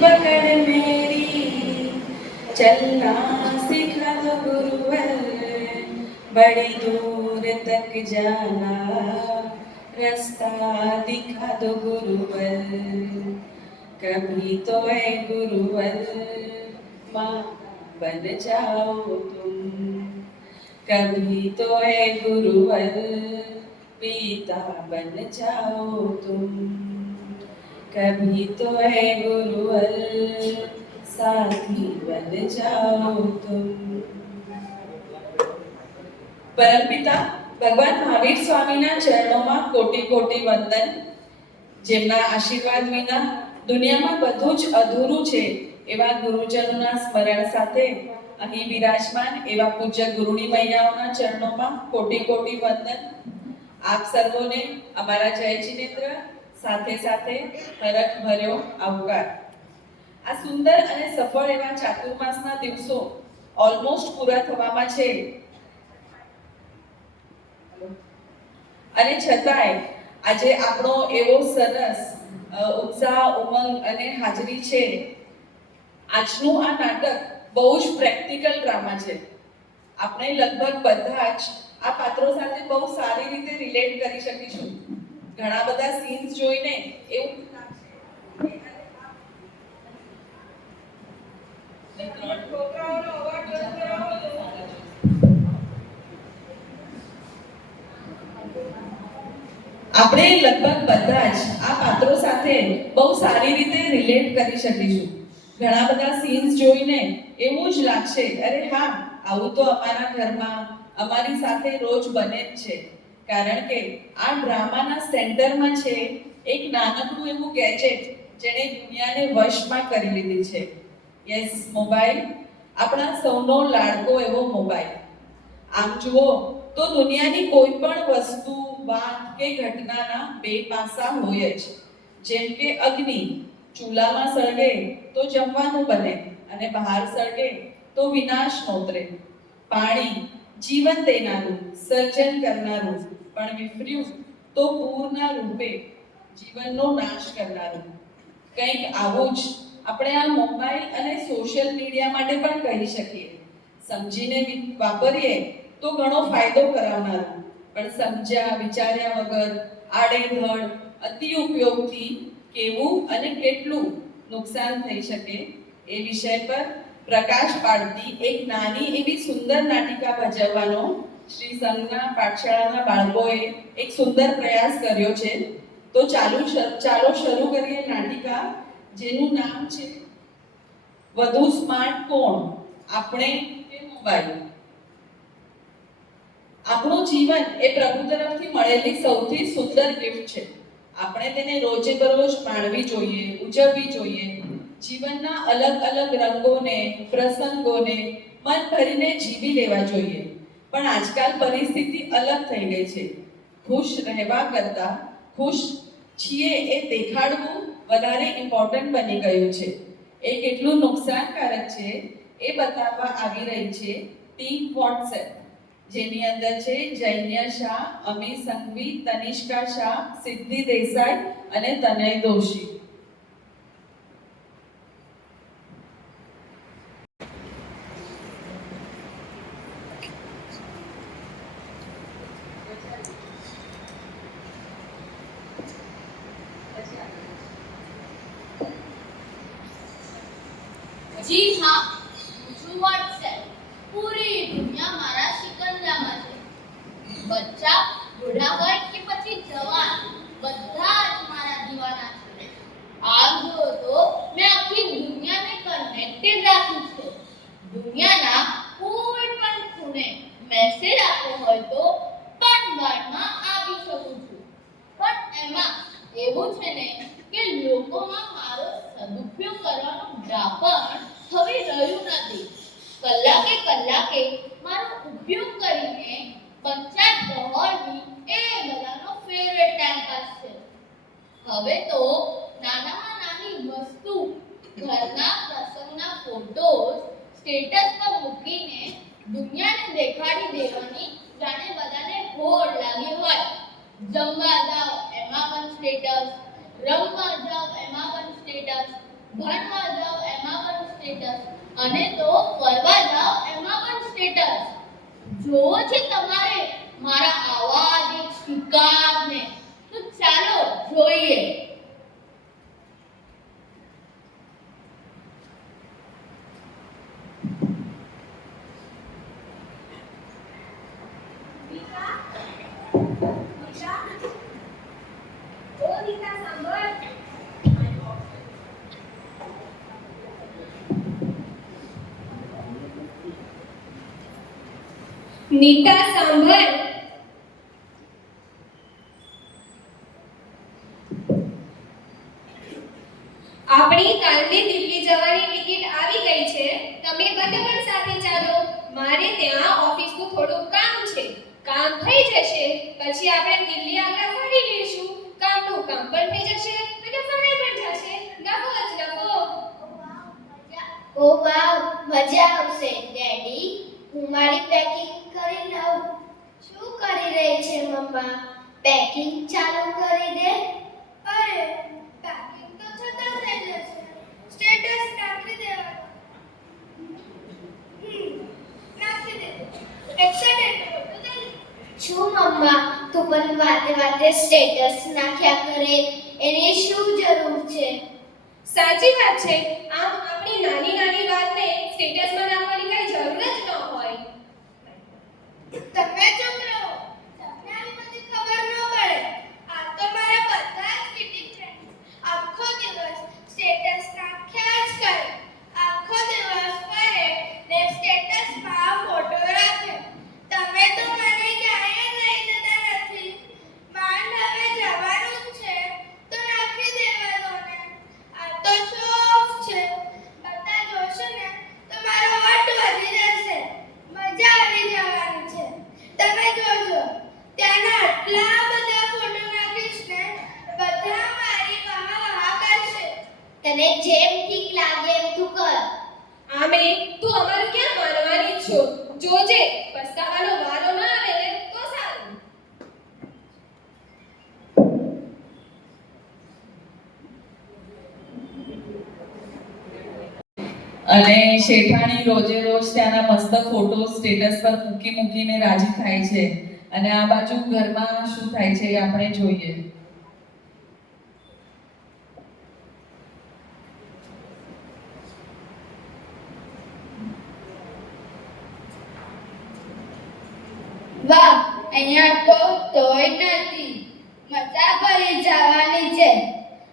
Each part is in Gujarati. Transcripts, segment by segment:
पकड़ मेरी चलना सिखा दो गुरुवर, बड़ी दूर तक जाना रास्ता दिखा दो गुरुवर। कभी तो है गुरुवर माँ बन जाओ तुम, कभी तो है गुरुवर पिता बन जाओ तुम, कभी तो है गुरुवर साथी बन जाओ तुम। परमपिता ભગવાન મહાવીર સ્વામીના ચરણોમાં કોટી કોટી વંદન, જેમના આશીર્વાદ વિના દુનિયામાં બધું જ અધૂરું છે એવા ગુરુજનોના સ્મરણ સાથે અહીં વિરાજમાન એવા પૂજ્ય ગુરુની મૈયાઓના ચરણોમાં કોટી કોટી વંદન। આપ સર્વોને અમારા જય જિનેન્દ્ર સાથે સાથે હરખ ભર્યો આવકાર। આ સુંદર અને સફળ એવા ચાતુર્માસના દિવસો ઓલમોસ્ટ પૂરા થવામાં છે, અને છતાંય આજે આપણો એવો સરસ ઉત્સાહ, ઉમંગ અને હાજરી છે। આજનું આ નાટક બહુ જ પ્રેક્ટિકલ ડ્રામા છે। આપણે લગભગ બધા જ આ પાત્રો સાથે બહુ સારી રીતે રિલેટ કરી શકીશું। ઘણા બધા સીન્સ જોઈને એવું આપણે લગભગ બધા જ આ પાત્રો સાથે બહુ સારી રીતે રિલેટ કરી શકીશું। ઘણા બધા સીન્સ જોઈને એવું જ લાગશે, અરે હા, આવું તો અમારા ઘરમાં અમારી સાથે રોજ બને જ છે। કારણ કે આ ડ્રામાના સેન્ટરમાં છે એક નાનકડું એવું ગેજેટ જેણે દુનિયાને વશમાં કરી લીધી છે। યસ, મોબાઈલ, આપણા સૌનો લાડકો એવો મોબાઈલ। આમ જુઓ તો દુનિયાની કોઈ પણ વસ્તુ, વાત કે ઘટનાના બે પાસા હોય જ। જેમ કે અગ્નિ ચૂલામાં સળગે તો જમવાનું બને અને બહાર સળગે તો વિનાશ નોતરે। પાણી જીવન દેનારું, સર્જન કરનારું, પણ વિફર્યું તો પૂરના રૂપે જીવનનો નાશ કરનારું। કંઈક આવું જ આપણે આ મોબાઈલ અને સોશિયલ મીડિયા માટે પણ કહી શકીએ। સમજીને વાપરીએ તો ઘણો ફાયદો કરાવનારું, પણ સમજ્યા વિચાર્યા વગર આડેધડ અતિ ઉપયોગથી કેવું અને કેટલું નુકસાન થઈ શકે એ વિષય પર પ્રકાશ પાડતી એક નાની એવી સુંદર નાટિકા ભજવવાનો શ્રી સંઘના પાઠશાળાના બાળકોએ એક સુંદર પ્રયાસ કર્યો છે। તો ચાલો શરૂ કરીએ નાટિકા, જેનું નામ છે વધુ સ્માર્ટ કોણ, આપણે કે મોબાઈલ। આપણું જીવન એ પ્રભુ તરફથી મળેલી સૌથી સુંદર ગિફ્ટ છે। આપણે તેને રોજે બરોજ માણવી જોઈએ, ઉજવવી જોઈએ। જીવનના અલગ અલગ રંગોને, પ્રસંગોને મન ભરીને જીવી લેવા જોઈએ। પણ આજકાલ પરિસ્થિતિ અલગ થઈ ગઈ છે। ખુશ રહેવા કરતાં ખુશ છીએ એ દેખાડવું વધારે ઇમ્પોર્ટન્ટ બની ગયું છે। એ કેટલું નુકસાનકારક છે એ બતાવવા આવી રહી છે ટીમ વોટ્સએપ, જેની અંદર છે જૈન્ય શાહ, અમી સંઘવી, તનિષ્કા શાહ, સિદ્ધિ દેસાઈ અને તનય દોશી। जी हाँ, मुझे व्हाट्सएप पूरी दुनिया मारा शिकंजाમાં છે। બચ્ચા, બુઢા હોય કે પછી જવાન, બધા જ મારા દીવાના છે। આમ જો તો મેં આખી દુનિયાને કનેક્ટેડ રાખી છે। દુનિયાના કોઈ પણ ખૂણે મેસેજ આપવો હોય તો પળવારમાં આપી શકું છું। પણ એમાં એવું છે ને કે લોકોમાં મારો સદુપયોગ કરવાનો વ્યાપણ હવે રહ્યું નથી। કલાકે મારો ઉપયોગ કરીને બચ્ચા દોડવી એ બધાનો ફેવરેટ ટાઈમ પાસ છે। હવે તો નાનામાં નાની વસ્તુ, ઘરના પ્રસંગના ફોટોસ સ્ટેટસ પર મૂકીને દુનિયાને દેખાડી દેવાની જાણે બધાને હોડ લાગી હોય। જમવા જાઓ એમાં પણ સ્ટેટસ, રમવા જાઓ એમાં પણ સ્ટેટસ, ભણવા જાઓ એમાં પણ સ્ટેટસ અને તો ફરવા જાઓ એમાં પણ સ્ટેટસ જોવો છે તમારે મારા આવા જ એક શિકારને તો ચાલો જોઈએ નીતા સાંભળ. આપણી કાલની દિલ્હી જવાની ટિકિટ આવી ગઈ છે. તમે બંને પણ સાથે ચાલો. મારે ત્યાં ઓફિસનું થોડું કામ છે. કામ થઈ જશે પછી આપણે દિલ્હી આગ્રા ફરી લઈશું. કામનું કામ પણ થઈ જશે અને ફરાઈ પણ જશે. નફો જ નફો. ઓ વાવ મજા આવશે ડેડી હું મારી પેકિંગ કરી લઉં શું કરી રહી છે મમ્મા પેકિંગ ચાલુ કરી દે અરે પેકિંગ તો છતાં થઈ જશે સ્ટેટસ નાખી દેવાનું નાખી દે એક્સાઇટેડ શું મમ્મા તું પણ વાતે વાતે સ્ટેટસ નાખ્યા કરે એની શું જરૂર છે સાચી વાત છે. આમ આપણી નાની નાની વાતને સ્ટેટસમાં નાખવાની કઈ જરૂર જ ન હોય. તમે ચૂપ રહો તમને આવી બધી ખબર ન પડે આ તો મારા બધા જ કિટી ફ્રેન્ડ આખો દિવસ સ્ટેટસ નાખ્યા જ કરે આખો દિવસ ફરે ને સ્ટેટસમાં ફોટો રાખે તમે તો મને ક્યાંય લઈ જતા નથી માંડ હવે જવાનું જ છે તો નાખી દેવા દો ને આ તો શો ઓફ છે બધા જોશે ને તો મારો વટ વધી જશે મજા આવી જવાની છે તમે જોજો ત્યાંના આટલા બધા ફોટો નાખીશ ને બધા મારી વાહ કરશે તને જેમ ઠીક લાગે એમ તું કર આમે તું અમારું ક્યાં માનવાની જ છો. જોજે પસ્તાવાનો વારો ના આવે ને તો સારું. અને શેઠાણી રોજે રોજ ત્યાંના મસ્ત ફોટો સ્ટેટસ પર મૂકી મૂકીને રાજી થાય છે અને આ બાજુ ઘરમાં શું થાય છે એ આપણે જોઈએ. વાહ અહીંયા તો તોય નથી મજા પડી જવાની છે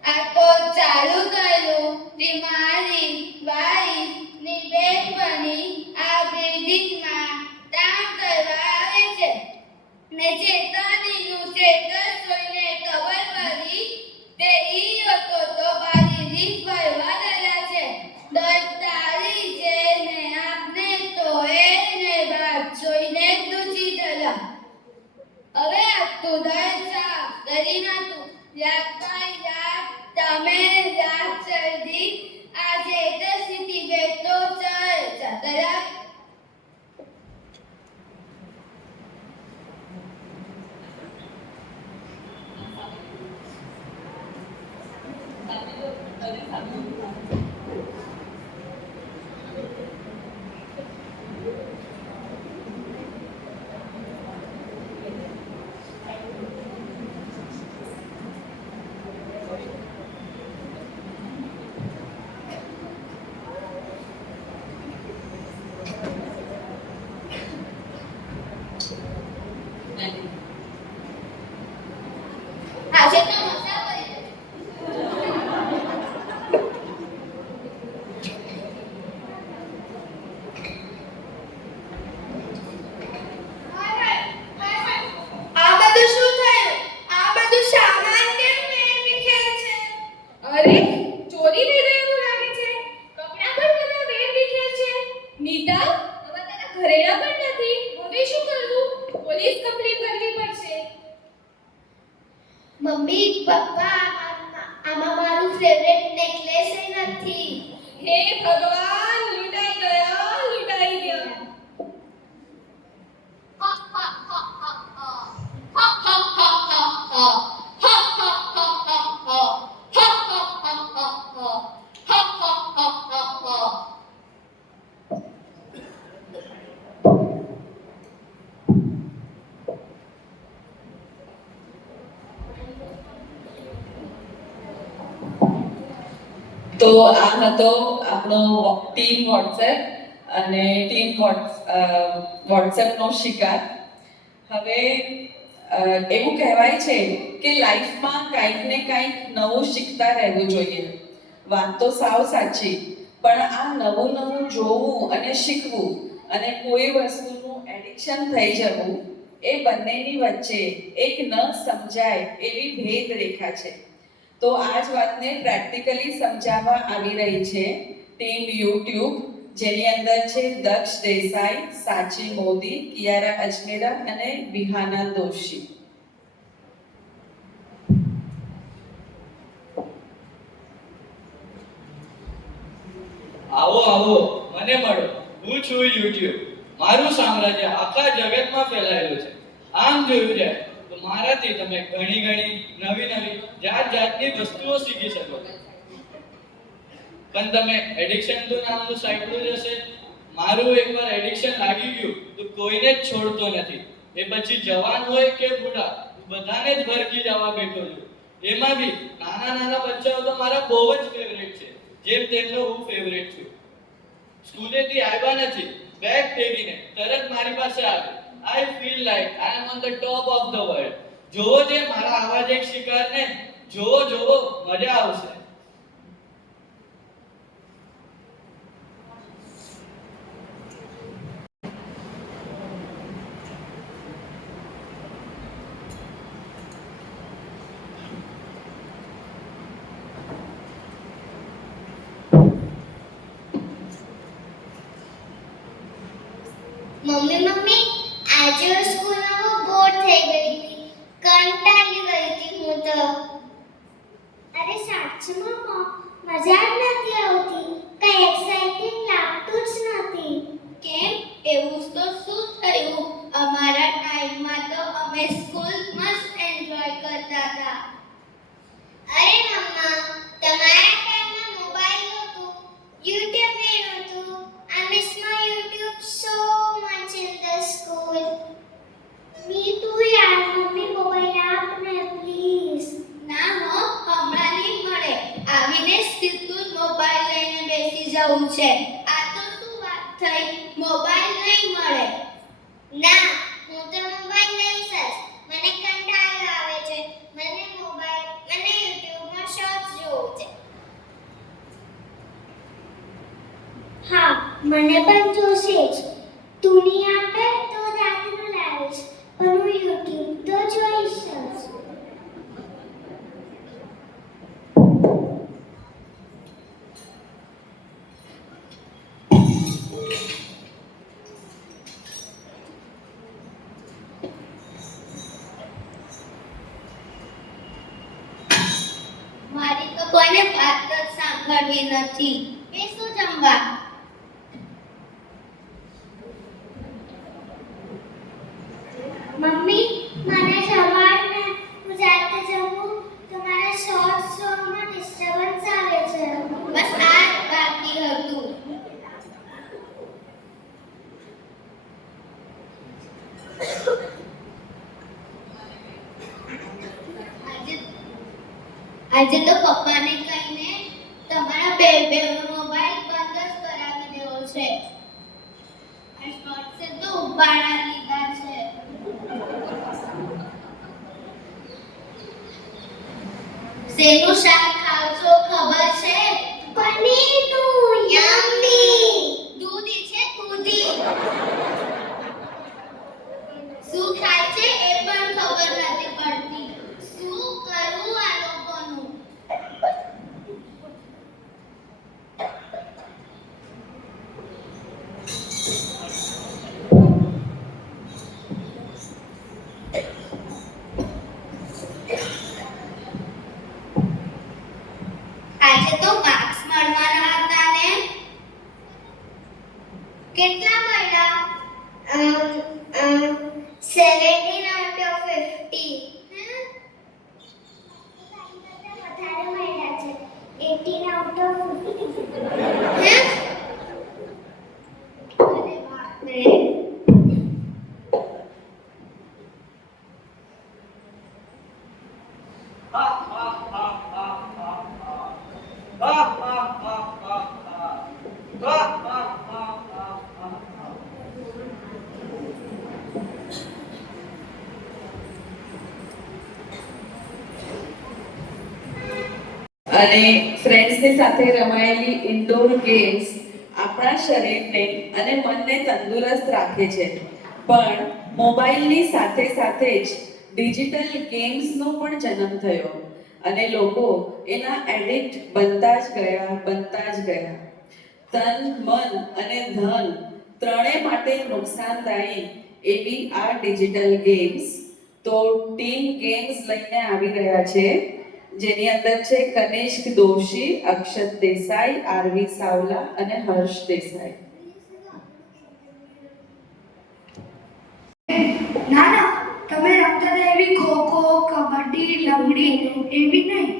આ તો ચાલુ કર્યું તે મારી વાઈફ ની બેનપણી આ બિલ્ડિંગમાં કામ કરવા આવે છે ને ચેતનીનું સ્ટેટસ જોઈને ખબર પડી તે ઈ હતો તો મારી રીત ભરવા ગયેલા છે દત્તારી છે ને આપને તો એને વાત જોઈને દૂચી ગયેલા હવે આ તો દર્શા કરી નાખું યાદ તમે યાદ જલ્દી આજે દર્શિતી બેઠો ચર્ચા કરા આજે તો મજા પડી આ બધું શું થયું આ બધું સામાન કેમ મેં વિખેર છે અરે ચોરી થઈ ગઈ એવું લાગે છે. કપડાં પણ બધા વેર વિખેર છે. નીતા આમાં તારા ઘરેણા પણ નથી. હવે શું કરવું? પોલીસ કમ્પ્લેન કરવી પડશે. મમ્મી પપ્પા આમાં મારું ફેવરેટ નેકલેસ નથી હે ભગવાન, લૂંટાઈ ગયા, લૂંટાઈ ગયા. તો આ હતો આપણો ટીમ વોટ્સએપ અને ટીમ વોટ્સએપનો શિકાર. હવે એવું કહેવાય છે કે લાઈફમાં કંઈક ને કંઈક નવું શીખતા રહેવું જોઈએ. વાત તો સાવ સાચી, પણ આ નવું નવું જોવું અને શીખવું અને કોઈ વસ્તુનું એડિક્શન થઈ જવું, એ બંનેની વચ્ચે એક ન સમજાય એવી ભેદ રેખા છે. તો આ જ વાતને પ્રેક્ટિકલી સમજાવવા આવી રહી છે ટીમ યુટ્યુબ, જેની અંદર છે દક્ષ દેસાઈ, સાચી મોદી, કિયારા અજમેરા અને વિહાના દોશી. આવો આવો, મને મળો. હું છું યુટ્યુબ. મારું સામ્રાજ્ય આખા જગતમાં ફેલાયેલું છે. આમ જોયું જાય તો મારાથી તમે ઘણી ઘણી નવી નવી જાત જાતની વસ્તુઓ શીખી શકો. પણ તમે એડિક્શન તો નામનું સાંભળ્યું જ હશે. મારું એકવાર એડિક્શન લાગી ગયું તો કોઈને જ છોડતો નથી. એ પછી જવાન હોય કે બુઢા, બધાને જ ભરકી જવા બેઠો છું. એમાં બી નાના નાના બચ્ચાઓ તો મારા બહુ જ ફેવરેટ છે, જેમ તેમનો હું ફેવરેટ છું. સ્કૂલેથી આવ્યા નથી, બેગ ફેરીને તરત મારી પાસે આવે. I feel like I am on the top of the world. જોવો જે મારા આવા જ એક શિકારને, જોવો જોવો, મજા આવશે. મમ્મી મમ્મી, આજે હું સ્કૂલમાં બહુ બોર થઈ ગઈ હતી, કંટાળી ગઈ હતી હું તો. અરે સાચમાં મજા જ નથી આવતી, કઈ એક્સાઇટિંગ લાગતું જ નથી. કેમ, એવું તો શું થયું? અમારા ટાઈમમાં તો અમે સ્કૂલ મસ્ત એન્જોય કરતા હતા. અરે મમ્મા, તમારા ટાઈમમાં મોબાઈલ નહોતું, યુટ્યુબ નહીં નહોતું. I miss my YouTube so much in the school. Me too yaar, mummy mobile આપ ને પ્લીઝ. ના હો, હમણાં નહીં મળે. આવીને સીધું મોબાઈલ લઈને બેસી જવું છે. આ તો શું વાત થઈ? મોબાઈલ નહીં મળે. ના, હું તો મોબાઈલ લઈશ જ. મને કંટાળો આવે છે. મને યુટ્યુબમાં શોર્ટ્સ જોવું છે. હા, મને પણ જોશે જ. તું નહીં આપે તો દાદીને લાવીશ, પણ હું યુટ્યુબ તો જોઈશ જ. મારી તો કોઈને વાત જ સાંભળવી નથી. બેસો જમવા. મમ્મી, મને સવારને હું જાતે જમું તો મારા શોર્ટ્સ જોવામાં ડિસ્ટર્બન્સ આવે છે. બસ આ જ બાકી હતું. આજે તો પપ્પાને કહીને તમારા બેનો મોબાઈલ બંધ જ કરાવી દેવો છે. આ શોર્ટ્સે તો ઉપાડા લીધા છે. શેનું શાક ખાવ છો ખબર છે? પનીરનું. યમ્મી. દૂધી છે, દૂધી. શું ખાય છે એ પણ ખબર નથી પડતી. શું કરું આ લોકોનું? આજે તો માર્ક્સ મળવાના હતા ને? કેટલા મળ્યા? 17 out of 50. વધારે મળ્યા છે. 18 out of 50. અરે બાપ રે. હા હા હા હા હા હા હા અને ફ્રેન્ડ્સની સાથે રમાયેલી ઇન્ડોર ગેમ્સ આપણા શરીરને અને મનને તંદુરસ્ત રાખે છે. પણ મોબાઈલની સાથે સાથે જ ડિજિટલ ગેમ્સનો પણ જન્મ થયો અને લોકો એના એડિક્ટ બનતા જ ગયા. તન, મન અને ધન ત્રણેય માટે નુકસાનદાયી એવી આ ડિજિટલ ગેમ્સ તો ટીમ ગેમ્સ લઈને આવી રહ્યા છે, જેની અંદર છે કનિષ્ક દોશી, અક્ષત દેસાઈ, આરવી સાવલા અને હર્ષ દેસાઈ. ના ના, તમે રમતા હતા એવી ખોખો, કબડ્ડી, લંગડી એવી નહીં.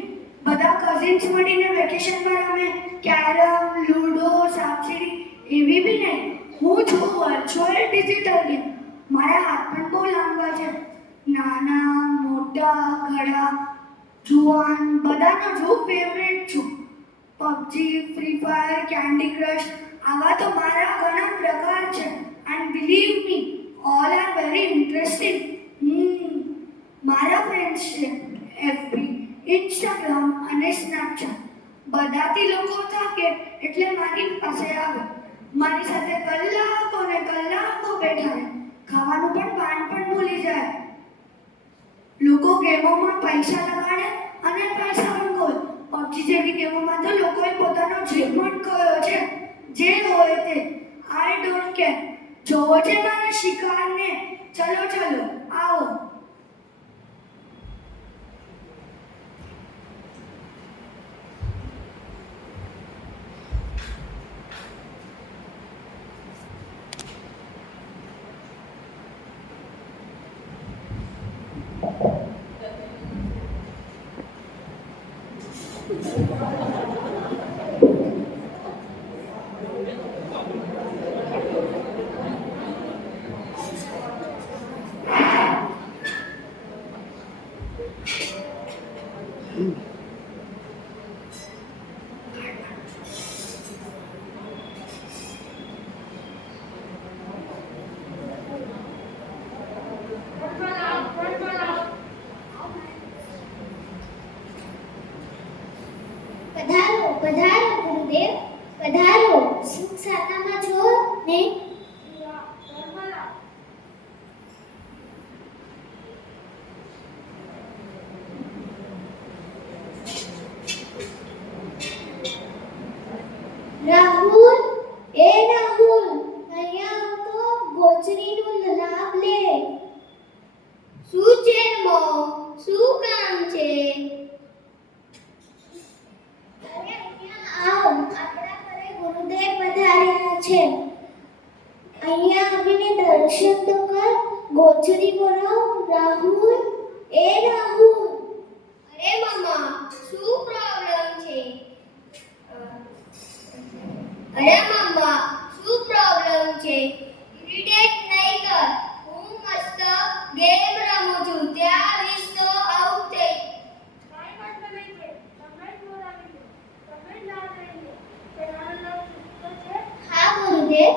બધા કઝિન્સ મળીને વેકેશનમાં રમે કેરમ, લૂડો, સાપસીડી એવી બી નહીં. હું છું વર્ચ્યુઅલ ડિજિટલ ગેમ. મારા હાથ પણ બહુ લાંબા છે. નાના, મોટા, ઘડા, જુવાન બધાનો હું ફેવરેટ છું. PUBG, free fire, candy crush આવા તો મારા ઘણા પ્રકાર છે. And believe me, all are very interesting. મારા ફ્રેન્ડ્સ છે FB, Instagram અને Snapchat. બધાથી લોકો થાકે એટલે મારી પાસે આવે. મારી સાથે કલાકો ને કલાકો બેઠા રહે. ખાવાનું પણ ભાન પણ ભૂલી જાય. લોકો ગેમોમાં પૈસા લગાડે અને પૈસા પણ ખોય. પબજી જેવી ગેમોમાં તો લોકોએ પોતાનો જીવ પણ ખોયો છે. જે હોય તે, આઈ ડોન્ટ કેર. જોવો છે મારા શિકારને. ચલો ચલો આવો. પધારો પધારો ગુરુદેવ, પધારો. સુખ સાતામાં છો ને? રાહુલ, એ રાહુલ, અહીંયા આવતો ગોચરીનું લાભ લે. શું છે મો? શું કામ છે? આવો, આપણા ઘરે ગુરુદેવ પધાર્યા છે. અહીંયા આવીને દર્શન તો કર. ગોચરી બોલાવ. રાહુલ, એ રાહુલ. અરે મમ્મા, શું પ્રોબ્લેમ છે? અરે મમ્મા, શું પ્રોબ્લેમ છે? ઇરિટેટ નહીં કર. હું મસ્ત ગેમ રમું છું. ત્યાં આવીશ તો આઉટ થઈ. કાંઈ વાંધો નહીં છે. તમે જ બોલાવી દો. તમે જ ના લઈ લો. તમારો નામ શું છે? હા ગુરુદેવ.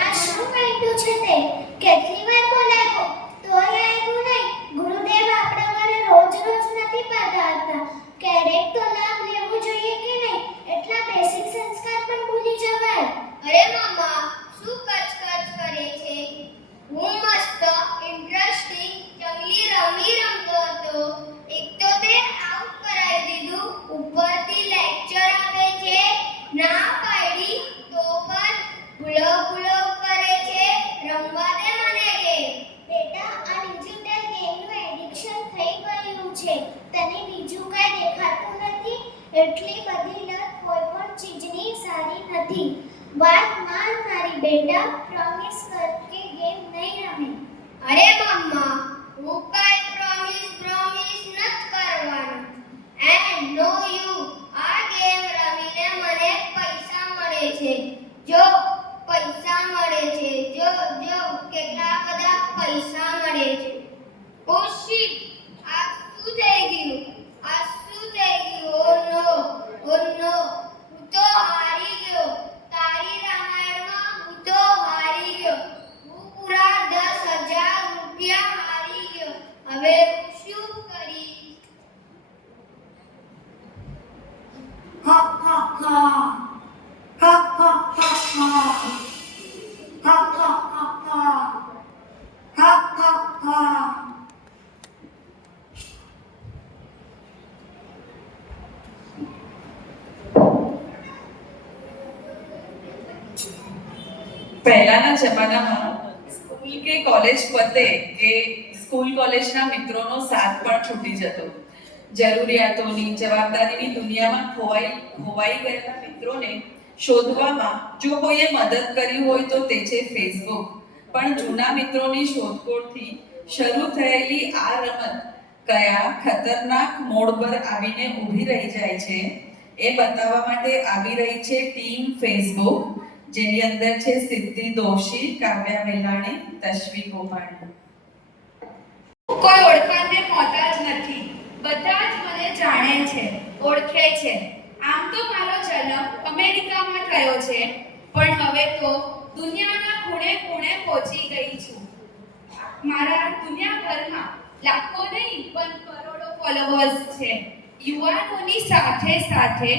આ શું કહ્યું છે તે? કેટલી વાર બોલાવ્યો તોય આવ્યું નહીં. ગુરુદેવ આપણા ઘરે રોજ રોજ નથી પધારતા. ક્યારેક તો લાભ લેવો જોઈએ કે નહીં? એટલા બેસિક સંસ્કાર પણ ભૂલી જવાય. અરે મમ્મા, શું કચકચ કરે છે? હું મસ્ત ઇન્ટરેસ્ટિંગ જંગલી રમી રમતો હતો. એક તો તે આઉટ કરાવી દીધું, ઉપરથી લેક્ચર આપે છે. ના પાડી તો પણ ભૂલો ભૂલો કરે છે. રમવા દે મને ગેમ. બેટા, આ ડિજિટલ ગેમનું એડિક્શન થઈ ગયું છે. તને બીજું કાંઈ દેખાતું નથી? એટલી બધી લત કોઈ પણ ચીજની સારી નથી. વાત માન મારી બેટા. પ્રોમિસ કર કે ગેમ નહીં રમે. અરે મમ્મા, હું કાંઈ પ્રોમિસ નત કરવાનો. એન્ડ નો યુ, આ ગેમ રમીને મને પૈસા મળે છે. જો પૈસા મળે છે. જો કેટલા બધા પૈસા મળે છે. ઓ શિટ, આ શું થઈ ગયું? આ શું થઈ ગયું? ઓ નો, હું તો હારી ગયો. તારી રામાયણમાં હું તો હારી ગયો. હું પૂરા 10,000 પહેલાના જમાનામાં સ્કૂલ કે કોલેજ પતે કે સ્કૂલ કોલેજના મિત્રોનો સાથ પણ છૂટી જતો. જરૂરિયાતોની જવાબદારીની દુનિયામાં ખોવાઈ ગયેલા મિત્રોને શોધવામાં જો કોઈએ મદદ કરી હોય તો તે છે ફેસબુક. પણ જૂના મિત્રોની શોધખોળથી શરૂ થયેલી આ રમત કયા ખતરનાક મોડ પર આવીને ઊભી રહી જાય છે એ બતાવવા માટે આવી રહી છે ટીમ ફેસબુક, જેની અંદર છે સિદ્ધિ દોશી, કાવ્યા વેલાણી, તશ્વી ગોમાણી. કોઈ ઓળખાણને મોહતાજ નથી. બધા જ મને જાણે છે, ઓળખે છે. આમ તો મારો જન્મ અમેરિકામાં થયો છે, પણ હવે તો દુનિયાના ખૂણે ખૂણે પહોંચી ગઈ છું. મારા દુનિયાભરમાં લાખો નહીં પણ કરોડો ફોલોવર્સ છે. યુવાનોની સાથે સાથે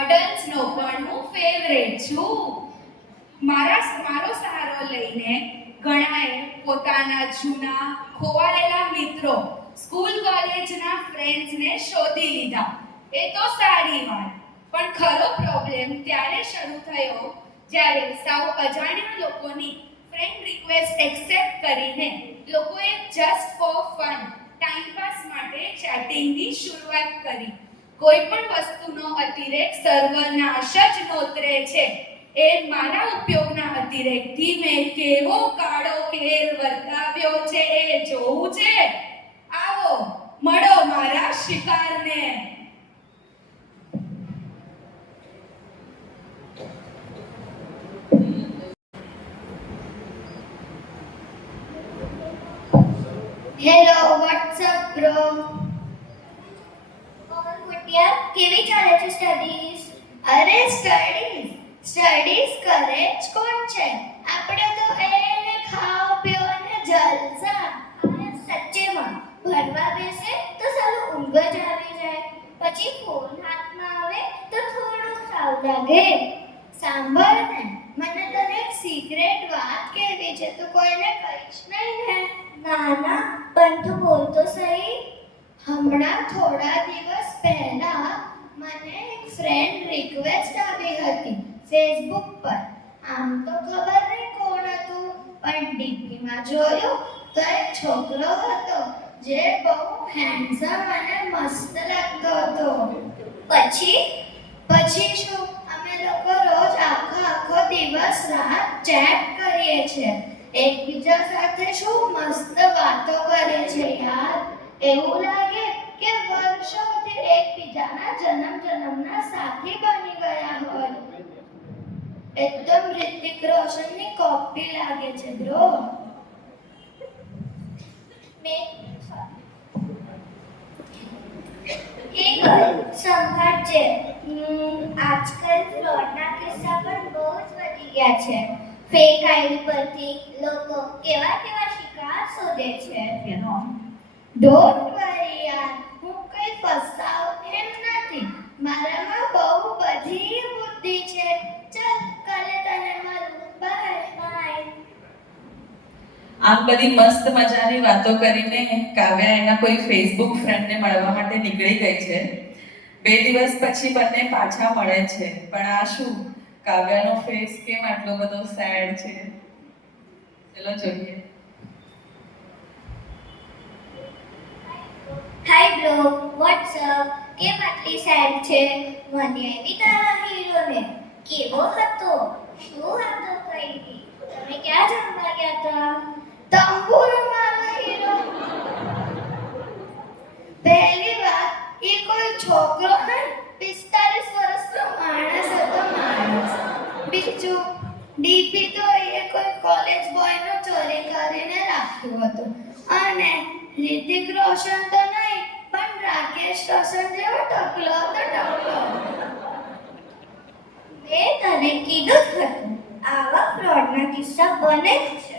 અડલ્ટ્સનો પણ હું ફેવરેટ છું. મારો સહારો લઈને ઘણાએ પોતાના જૂના ખોવાયેલા મિત્રો, સ્કૂલ કોલેજના ફ્રેન્ડ્સને શોધી લીધા. એ તો સારી વાત, પણ ખરો પ્રોબ્લેમ ત્યારે શરૂ થયો જ્યારે સાવ અજાણ્યા લોકોની ફ્રેન્ડ રિક્વેસ્ટ એક્સેપ્ટ કરીને લોકોએ જસ્ટ ફોર ફન ટાઈમપાસ માટે ચેટિંગની શરૂઆત કરી. કોઈ પણ વસ્તુનો અતિરેક સર્વનાશ જ નોતરે છે. એ મારા ઉપયોગના અતિરેકથી મેં કેવો કાળો કેર વર્તાવ્યો છે એ જોવું છે? આવો મળો મારા શિકારને. Hello, what's up bro. કુટિયા, કેવી ચાલે છે સ્ટડીઝ? અરે સ્ટડીઝ કરે જ કોણ છે? આપણે તો એને ખાઓ પીઓ અને જલસા. અને સચ્ચેમાં ભણવા બેસે તો સાલું ઊંઘ જ આવી જાય, પછી ફોન હાથમાં આવે તો થોડું સાવ લાગે. સાંભળ ને, મને તને એક સિક્રેટ વાત કહેવી છે, તું કોઈને કહીશ નહીં ને? ના, પણ તું બોલ તો સહી. હમણાં થોડા દિવસ પહેલા મને એક ફ્રેન્ડ રિક્વેસ્ટ આવી હતી ફેસબુક પર. આમ તો ખબર નહીં કોણ હતું, પણ ડીપીમાં જોયું તો એક છોકરો હતો જે બહુ હેન્ડસમ અને મસ્ત લાગતો હતો. પછી શું, અમે લોકો રોજ આખો દિવસ રાત ચેટ કરીએ છીએ. એકબીજા સાથે શું મસ્ત વાતો કરે છે યાર. એવું લાગે કે વર્ષોથી એકબીજાના જન્મના સાથી બની ગયા હોય. એકદમ ઋતિક રોશનની કોપી લાગે છે બ્રો. સંભાળજે, આજકાલ ફ્રોડના કિસ્સા પણ બહુ જ વધી ગયા છે. ફેક આઈડી પરથી લોકો કેવા શિકાર શોધે છે. ડોન્ટ વરી યાર, હું કઈ ફસાવ એમ નથી. મારામાં બહુ બધી બુદ્ધિ છે. ચાલ, કાલે તને મળું. બાય. આમ બધી મસ્ત મજાની વાતો કરીને કાવ્યા એના કોઈ ફેસબુક ફ્રેન્ડને મળવા માટે નીકળી ગઈ છે. 2 દિવસ પછી બંને પાછા મળે છે. પણ આ શું, કાવ્યાનો ફેસ કેમ આટલો બધો સેડ છે? ચલો જોઈએ. Hi bro, what's up. કેમ આટલી સેડ છે? મને એવી તારા હીરોને. કેવો હતો? શું વાતો કરી? તમે ક્યાં જમવા ગયા હતા? તંબુરો મારો હીરો. પહેલી વાત, એ કોઈ છોકરો નહીં, 45 વર્ષનો માણસ હતો, માણસ. બીજું, ડીપી તો એ કોઈ કોલેજ બોયનો ચોરી કરીને રાખ્યું હતું. અને ઋતિક રોશન તો નહીં, પણ રાકેશ રોશન જેવો ટકલો હતો, ટકલો. મેં તને કીધું જ હતું, આવા ફ્રોડના કિસ્સા બને જ છે.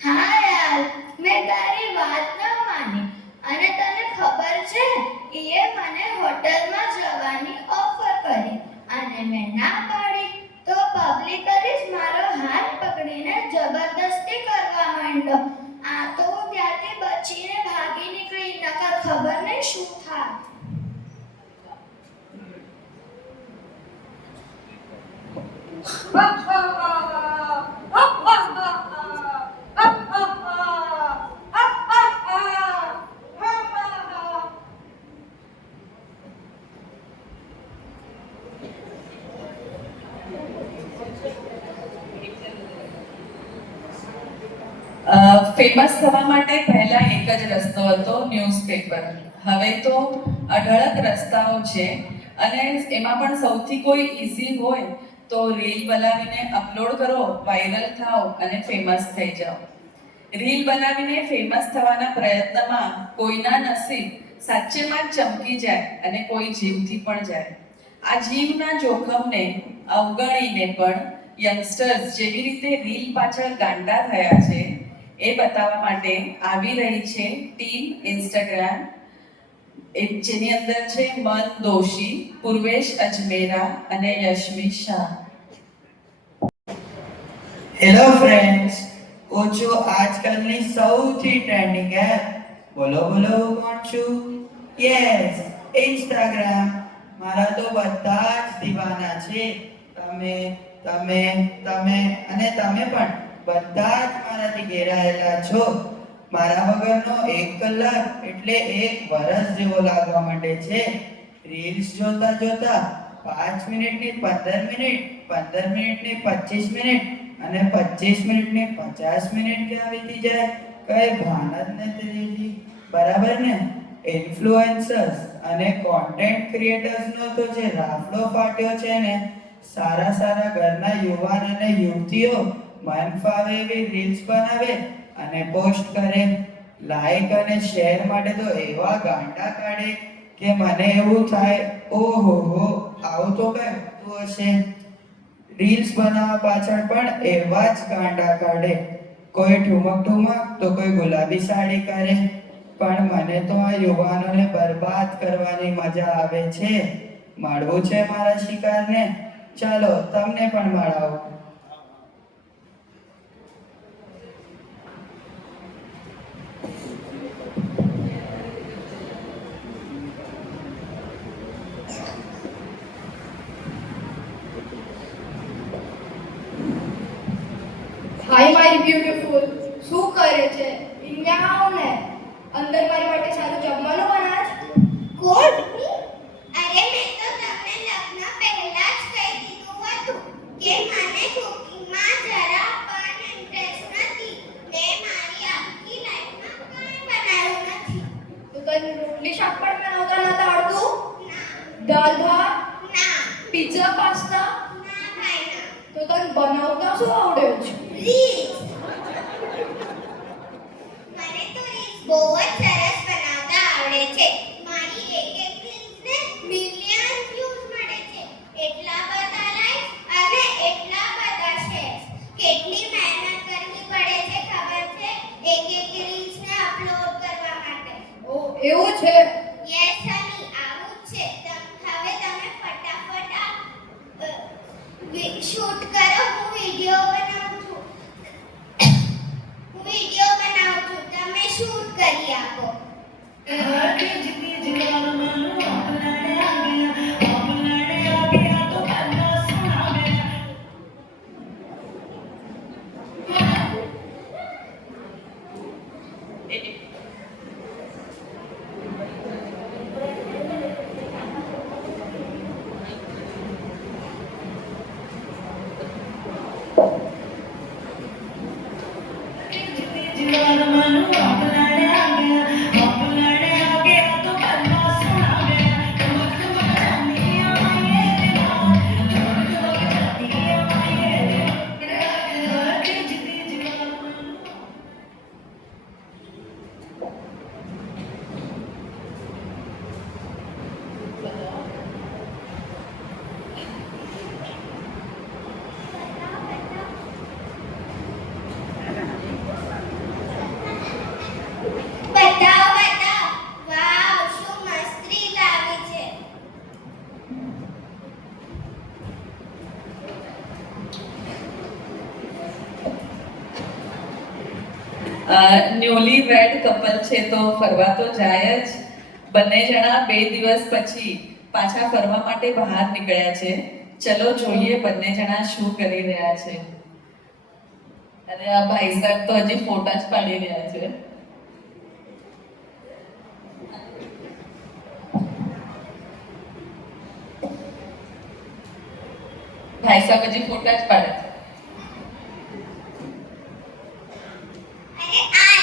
હા યાર, મેં તારી વાત ન માની. અને તને ખબર છે, એ મને હોટલમાં જવાની ઓફર કરી અને મેં ના પાડી તો પબ્લિકલી જ મારો હાથ પકડીને જબરદસ્તી કરવા માંડ્યો. આ તો ત્યાંથી બચીને ભાગી નીકળી, નકર ખબર નહીં શું થાત. ફેમસ થવા માટે પહેલા એક જ રસ્તો હતો, ન્યૂઝપેપર. હવે તો અઢળક રસ્તાઓ છે અને એમાં પણ સૌથી કોઈ ઈઝી હોય તો રીલ બનાવીને અપલોડ કરો, વાયરલ થાઓ અને ફેમસ થઈ જાઓ. રીલ બનાવીને ફેમસ થવાના પ્રયત્નમાં કોઈના નસીબ સાચેમાં જ ચમકી જાય અને કોઈ જીવથી પણ જાય. આ જીવના જોખમને અવગણીને પણ યંગસ્ટર્સ જેવી રીતે રીલ પાછળ ગાંડા થયા છે એ બતાવવા માટે આવી રહી છે ટીમ ઇન્સ્ટાગ્રામ, જેની અંદર છે મન દોશી, પૂર્વેશ અજમેરા અને યશમી શાહ. હેલો ફ્રેન્ડ્સ, હું છું આજકાલની સૌથી ટ્રેન્ડિંગ એપ. બોલો બોલો, હું કોણ છું? Yes, Instagram. મારા તો બધા જ દીવાના છે. તમે તમે તમે અને તમે પણ બધા જ મારાથી ઘેરાયેલા છો. મારા વગરનો 1 કલાક એટલે 1 વર્ષ જેવો લાગવા માંડે છે. રીલ્સ જોતા જોતા 5 મિનિટની 15 મિનિટ, 15 મિનિટની 25 મિનિટ અને 25 મિનિટની 50 મિનિટ ક્યાં વીતી જાય કઈ ભાન જ નથી રહેતી. બરાબર ને? ઇન્ફ્લુએન્સર્સ અને કોન્ટેન્ટ ક્રિએટર્સનો તો જે રાફડો ફાટ્યો છે ને, સારા સારા ઘરના યુવાન અને યુવતીઓ મન ફાવે એવી રીલ્સ બનાવે અને પોસ્ટ કરે. લાઈક અને શેર માટે તો એવા ગાંડા કાઢે કે મને એવું થાય, ઓહો હો, આવું તો કઈ હોતું હશે. રીલ્સ બનાવવા પાછળ પણ એવા જ ગાંડા કાઢે. કોઈ ઠુમક તો કોઈ ગુલાબી સાડી કરે. પણ મને તો આ યુવાનોને બરબાદ કરવાની મજા આવે છે. મળવું છે મારા શિકારને? ચાલો તમને પણ મળાવું. હાય મારી બ્યુટીફુલ, શું કરે છે? અહીંયા આવો ને, અંદર મારી માટે સારું જમવાનું બનાવ. કોણ? અરે મેં તો તમને લગ્ન પહેલા જ કહી દીધું હતું કે મને કુકિંગમાં જરા પણ ઇન્ટરેસ્ટ નથી. મેં મારી આખી લાઈફમાં કંઈ બનાવ્યું નથી. તો તને રોટલી શાક પણ બનાવતા નતા આવડતું? ના. દાળ ભાત? ના. Pizza pasta? ના ભાઈ ના. તો તને બનાવતા શું આવડે છે? રીલ્સ. મને તો રીલ્સ બહુ જ સરસ બનાવતા આવડે છે. મારી એક રીલ્સને મિલિયન વ્યૂઝ મળે છે. એટલા બધા લાઈક્સ અને એટલા બધા શેર્સ. કેટલી મહેનત કરવી પડે છે ખબર છે એક રીલ્સને અપલોડ કરવા માટે? ઓ એવું છે? યસ હની, આવું જ છે. હવે તમે ફટાફટ આ શૂટ કરો. હું વિડિયો બનાવું છું. તમે શૂટ કરી આપો. બતાવો બતાવો. વાવ, શું મસ્ત રીલ આવી છે. ન્યૂલી વેડ કપલ છે તો ફરવા તો જાય જ. બંને જણા 2 દિવસ પછી પાછા ફરવા માટે બહાર નીકળ્યા છે. ચલો જોઈએ બંને જણા શું કરી રહ્યા છે. અને આ ભાઈ સાહેબ તો હજી ફોટા જ પાડી રહ્યા છે. ભાઈ સાહેબ હજી ફોટા જ પાડે છે. અરે આ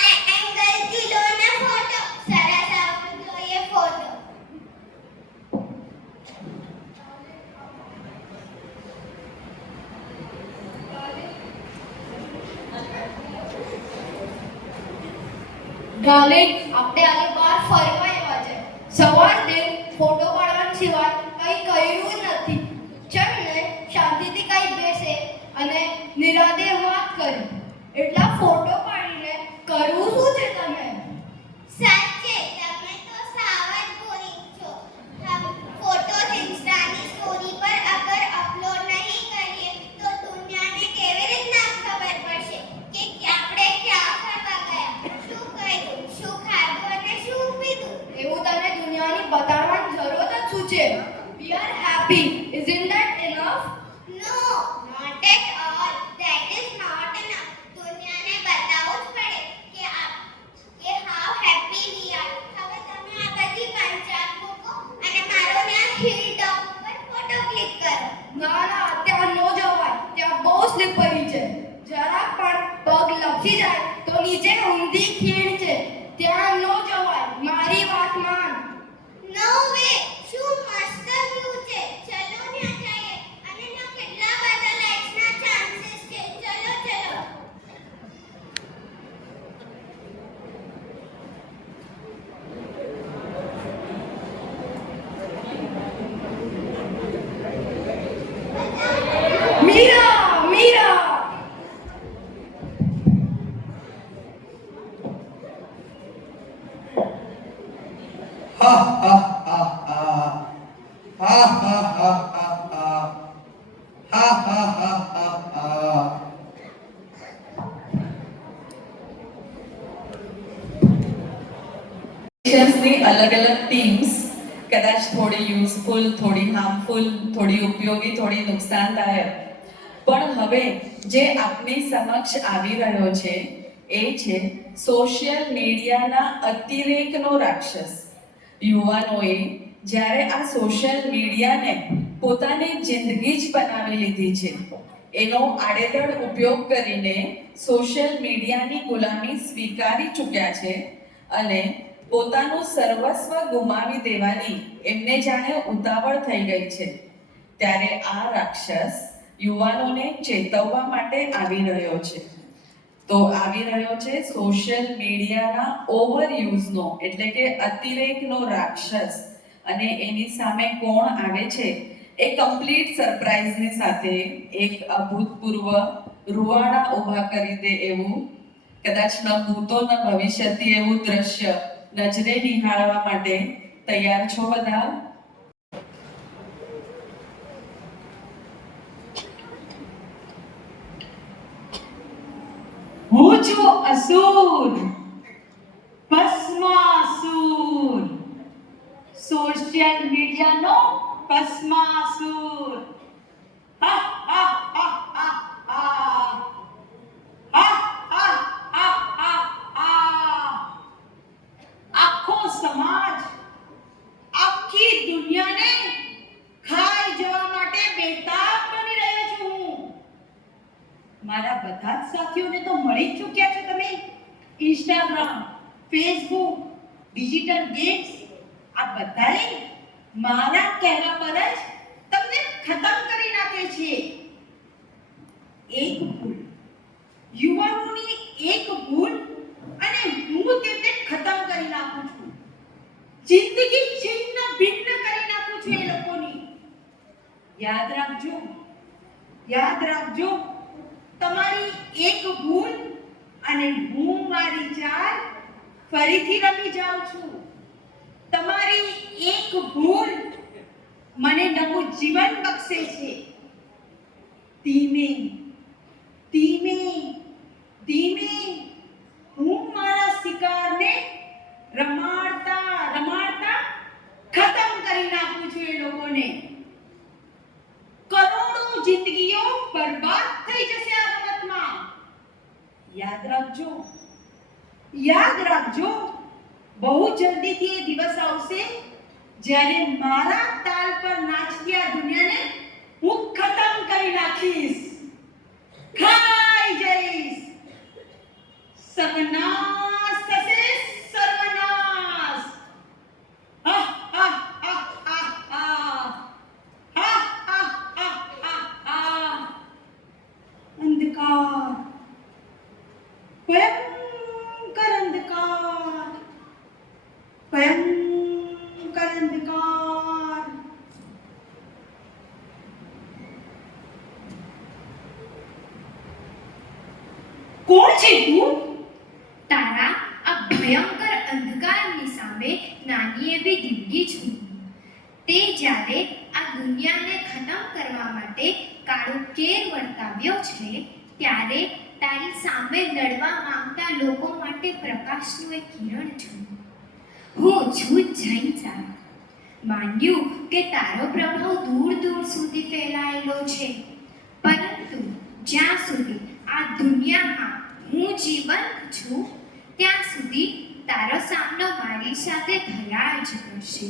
ડાર્લિંગ, આપણે આજે બહાર ફરવા આવ્યા છે. સવારથી ફોટો પાડવા સિવાય કંઈ કર્યું નથી. ચાલ ને શાંતિથી કંઈ બેસે અને નિરાતે વાત કરી. એટલા ફોટો પાડીને કરવું શું છે તમે? સાચે તમે તો સાવ જ બોરિંગ છો. ફોટોઝ ઇન્સ્ટાની સ્ટોરી પર અગર અપલોડ નહીં કરીએ તો દુનિયાને કેવી રીતના ખબર પડશે કે આપણે ક્યાં ફરવા ગયા, શું કર્યું, શું ખાધું અને શું પીધું? એવું તને દુનિયાની બતાડવાની જરૂર જ શું છે? We are happy. Isn't that enough? No, not at all. That is not enough. દુનિયાને બતાવવું જ પડે કે how happy we are. હવે તમે આ બધી પંચાયત મૂકો અને મારો ત્યાં hill top ઉપર ફોટો ક્લિક કરો. ના ના, ત્યાં નો જવાય. ત્યાં બહુ સ્લીપરી છે. જરાક પણ પગ લપસી જાય તો નીચે ઊંધી ખીણ છે. ત્યાં નો જવાય. મારી વાત માન. No way. શું મસ્ત view છે. ચલો ત્યાં જઈએ અને ત્યાં કેટલા બધા likes ના chances છે. ચલો ચલો. મીરા, મીરા. હા હા હા હા હા હા હા હા હા હા હા હા હા હા. ની અલગ અલગ ટીમ્સ કદાચ થોડી યુઝફુલ, થોડી હાર્મફુલ, થોડી ઉપયોગી, થોડી નુકસાનદાયક, પણ હવે જે આપની સમક્ષ આવી રહ્યો છે એ છે સોશિયલ મીડિયાના અતિરેકનો રાક્ષસ. યુવાનોએ જ્યારે આ સોશિયલ મીડિયાને પોતાની જિંદગી જ બનાવી લીધી છે, એનો આડેધડ ઉપયોગ કરીને સોશિયલ મીડિયાની ગુલામી સ્વીકારી ચૂક્યા છે અને પોતાનું સર્વસ્વ ગુમાવી દેવાની એમને જાણે ઉતાવળ થઈ ગઈ છે. ત્યારે આ રાક્ષસ યુવાનોને ચેતવવા માટે આવી રહ્યો છે. તો આવી રહ્યો છે સોશિયલ મીડિયાના ઓવરયુઝનો, એટલે કે અતિરેકનો રાક્ષસ. અને એની સામે કોણ આવે છે એ કમ્પ્લીટ સરપ્રાઈઝની સાથે એક અભૂતપૂર્વ રૂવાડા ઊભા કરી દે એવું, કદાચ ન ભૂતો ન ભવિષ્યથી એવું દ્રશ્ય નજરે નિહાળવા માટે તૈયાર છો બધા? હું છું અસુર, ભસ્માસુર, સોશિયલ મીડિયાનો ભસ્માસુર. હા હા હા હા હા હા હા હા હા હા. આખો સમાજ, આખી દુનિયાને ખાઈ જવા માટે બેતાબ બની રહ્યો છું હું. મારા બધા જ સાથીઓને તો મળી જ ચૂક્યા છો તમે. ઇન્સ્ટાગ્રામ, ફેસબુક, ડિજિટલ ગેમ્સ, આ બધાએ મારા કહેવા પર જ તમને ખતમ કરી નાખે છે. એક ભૂલ, યુવાનોની એક ભૂલ અને હું તેમને ખતમ કરી નાખું છું. જિંદગી છિન્ન ભિન્ન કરી નાખું છું એ લોકોની. યાદ રાખજો, યાદ રાખજો, તમારી એક ભૂલ અને હું મારી ચાલ ફરીથી રમી જાઉં છું. તમારી એક ભૂલ મને નવું જીવન બક્ષે છે. ધીમે ધીમે ધીમે હું મારા શિકારને રમાડતા રમાડતા ખતમ કરી નાખું છું એ લોકોને. કરોડો જિંદગીઓ બરબાદ થઈ જશે આ રમતમાં. યાદ રાખજો, યાદ રાખજો, બહુ જલ્દીથી એ દિવસ આવશે જ્યારે મારા તાલ પર નાચતી આ દુનિયાને હું ખતમ કરી નાખીશ, ખાઈ જઈશ. સર્વનાશ થશે, સર્વનાશ. હા હા હા હા હા હા હા હા હા હા. અંધકાર, ભયંકર અંધકાર. ભયંકર અંધકાર. કોણ છે તું? તારા આ ભયંકર અંધકારની સામે નાની એવી દીવડી છું. તે જ્યારે આ દુનિયાને ખતમ કરવા માટે કાળો કેર વર્તાવ્યો છે ત્યારે તારી સામે લડવા માંગતા લોકો માટે પ્રકાશનું એક કિરણ છું. હું છું જૈન સારા. માન્યું કે તારો પ્રભાવ દૂર દૂર સુધી ફેલાયેલો છે, પરંતુ જ્યાં સુધી આ દુનિયામાં હું જીવંત છું ત્યાં સુધી તારો સામનો મારી સાથે થયા જ કરશે.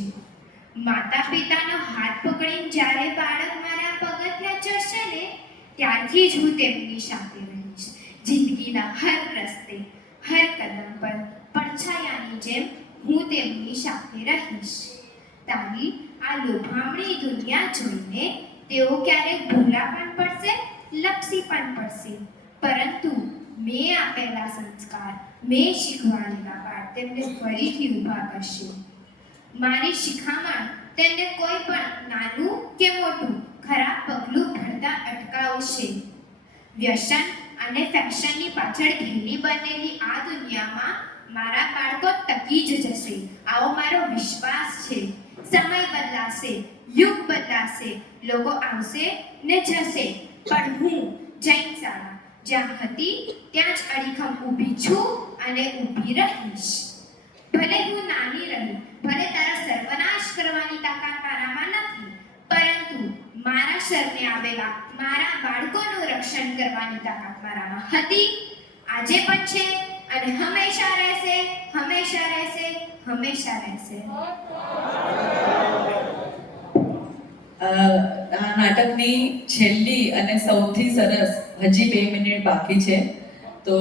માતા પિતાનો હાથ પકડીને જ્યારે બાળક મારા પગથિયાં ચડશે ને ત્યારથી જ હું તેમની સાથે રહીશ. જિંદગીના હર રસ્તે, હર કદમ પર પડછાયાની જેમ હું તેમની સાથે રહીશ. તારી આ લોભામણી દુનિયા જોઈને તેઓ ક્યારેક ભૂલા પણ પડશે, લપસી પણ પડશે, પરંતુ મેં આપેલા સંસ્કાર, મેં શીખવાડેલા પાઠ તેમને ફરીથી ઊભા કરશે. મારી શિખામણ તેમને કોઈ પણ નાનું કે મોટું ખરાબ પગલું ભરતા અટકાવશે. વ્યસન અને ફેશનની પાછળ ઘેલી બનેલી આ દુનિયામાં મારા બાળકો ટકી જ જશે, આવો મારો વિશ્વાસ છે. સમય બદલાશે, યુગ બદલાશે, લોકો આવશે ને જશે, પણ હું જૈન શાળા જ્યાં હતી ત્યાં જ અડીખમ ઊભી છું અને ઊભી રહીશ. ભલે હું નાની રહી, ભલે તારા સર્વનાશ કરવાની તાકાત મારામાં નથી, પરંતુ મારા શરણે આવેલા મારા બાળકોનું રક્ષણ કરવાની તાકાત મારામાં હતી, આજે પણ છે અને હંમેશા રહેશે, હંમેશા રહેશે, હંમેશા રહેશે. આ નાટકની છેલ્લી અને સૌથી સરસ, હજી 2 મિનિટ બાકી છે, તો